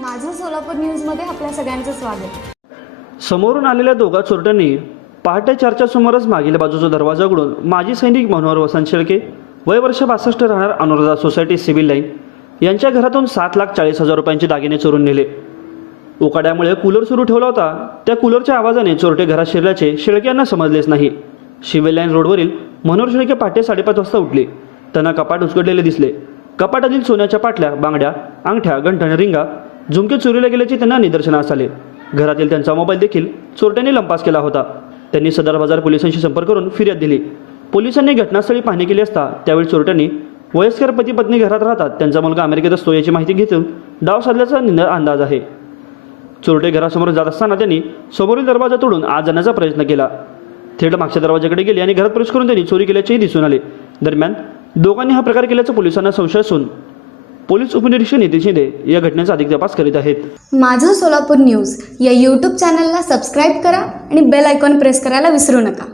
माझं सोलापूर न्यूजमध्ये आपल्या सगळ्यांचं स्वागत. समोरून आलेल्या दोघा चोरट्यांनी पहाटे चारच्या सुमारास मागील बाजूचा दरवाजा उघडून माजी सैनिक मनोहर वसंत शेळके वय वर्ष बासष्ट राहणार अनुराधा सोसायटी सिव्हिल लाईन यांच्या घरातून सात लाख चाळीस हजार रुपयांचे दागिने चोरून नेले. उकाड्यामुळे कूलर सुरू ठेवला होता. त्या कूलरच्या आवाजाने चोरटे घरात शिरल्याचे शेळके यांना समजलेच नाही. सिव्हिल लाईन रोडवरील मनोहर शेळके पहाटे साडेपाच वाजता उठले. त्यांना कपाट उचकडलेले दिसले. कपाटातील सोन्याच्या पाटल्या बांगड्या अंगठ्या गंठण रिंगा झुमके चोरीला गेल्याचे त्यांना निदर्शनास आले. घरातील त्यांचा मोबाईल देखील चोरट्यांनी लंपास केला होता. त्यांनी सदर बाजार पोलिसांशी संपर्क करून फिर्याद दिली. पोलिसांनी घटनास्थळी पाहणी केली असता त्यावेळी चोरट्यांनी वयस्कर पती पत्नी घरात राहतात त्यांचा मुलगा अमेरिकेत असतो याची माहिती घेऊन डाव साधल्याचा अंदाज आहे. चोरटे घरासमोर जात असताना त्यांनी समोरील दरवाजा तोडून आत जाण्याचा प्रयत्न केला. थेट मागच्या दरवाजाकडे गेले आणि घरात प्रवेश करून त्यांनी चोरी केल्याचेही दिसून आले. दरम्यान दोघांनी हा प्रकार केल्याचा पोलिसांना संशय असून पोलीस उपनिरीक्षक नितीन शिंदे या घटनेचा अधिक तपास करीत आहेत. माझं सोलापूर न्यूज या यूट्यूब चॅनलला सबस्क्राईब करा आणि बेल आयकॉन प्रेस करायला विसरू नका.